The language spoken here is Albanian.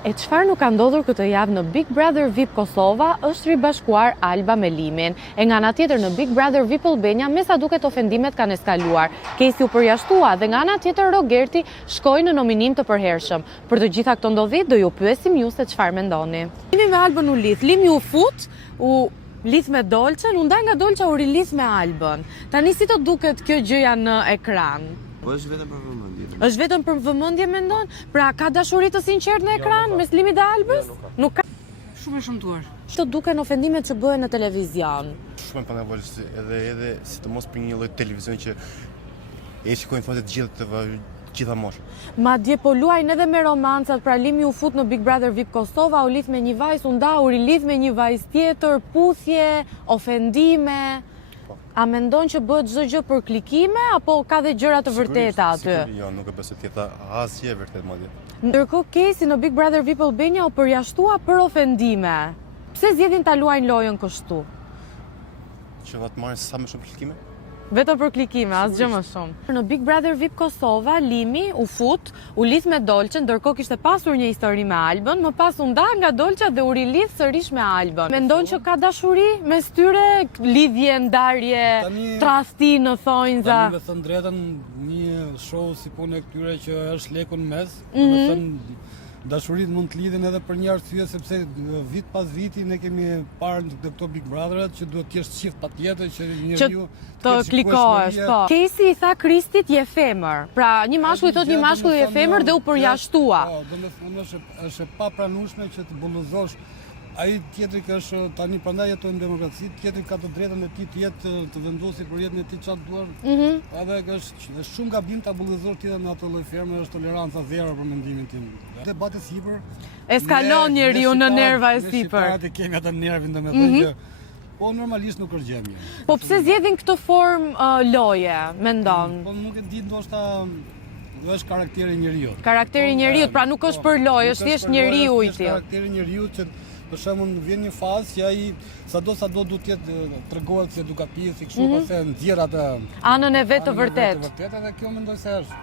E çfarë nuk ka ndodhur këtë javë në Big Brother VIP Kosova është ribashkuar Alba me Limin. E nga ana tjetër në Big Brother VIP Albania me sa duket ofendimet kanë eskaluar. Kesi u përjashtua dhe nga ana tjetër Rogerti shkoi në nominim të përhershëm. Për të gjitha këto ndodhi do ju pyesim ju se çfarë mendoni. Limi me Albën u lidh, Limi u fut, u lidh me Dolçen, u nda nga Dolça u rilidh me Albën. Tani si të duket kjo gjëja në ekran? Po është vetëm për vëmendje. Është vetëm për vëmendje mendon? Pra ka dashuri të sinqertë në ekran mes Limit dhe Albës? Nuk ka. Shumë e shëmtuar. Çto duken ofendimet që bëhen në televizion? Shumë pa nevojë edhe sidomos për një lloj televizion që e shikojnë thonë të gjitha moshë. Madje po luajnë edhe me romancat, pra Limi u fut në Big Brother VIP Kosova, u lidh me një vajzë, u nda, u rilidh me një vajzë tjetër, puthje, ofendime. A mendon që bëhet çdo gjë për klikime apo ka dhe gjëra të vërteta aty? Jo, nuk e besoj tjetër asgjë vërtet madje. Ndërkohë Kesi në Big Brother VIP Albania u përjashtua për ofendime. Pse zgjedhin ta luajnë lojën kështu? Që ta marrin sa më shumë klikime? Vetëm për klikime, asgjë më shumë. Në Big Brother VIP Kosova, Limi u fut, u lidh me Dolçen, ndërkohë kishte pasur një histori me Albën, më pas u nda nga Dolça dhe u rilidh sërish me Albën. Mendon që ka dashuri mes tyre, lidhje, ndarje, trasti në thonjza? Tani me thënë drejtën, një show si punë e këtyre që është lekun mes, me thënë dashurit mund të lidhen edhe për një arsye sepse vit pas viti ne kemi parë në këto Big Brotherat që duhet të jesh çift patjetër që njeriu të klikohesh, po. Kesi i tha Kristit je femër. Pra një mashkull i thot një mashkull je femër dhe u përjashtua. Po, domethënë është e papranueshme që të bullozosh. Ai tjetri që është tani prandaj jetojmë në demokraci, tjetri ka të drejtën e tij të jetë të vendosë për jetën e tij çfarë duan. Edhe është shumë gabim ta bullozosh tjetër në atë lloj ferme, është toleranca zero për mendimin tim. Debati sipër eskalon njeriu në nerva e sipër. Ne kemi atë nervin domethënë që po normalisht nuk është gjë mirë. Po pse zgjedhin këtë formë loje, mendon? Po nuk e di, ndoshta është karakteri i njeriu. Karakteri i njeriu, pra nuk është për lojë, është thjesht njeriu i tillë. Karakteri i njeriu që për shembull vjen një fazë që ai sado duhet të jetë tregohet se edukativ, si kështu, pastaj nxjerr atë anën e vet të vërtet. Edhe kjo mendoj se është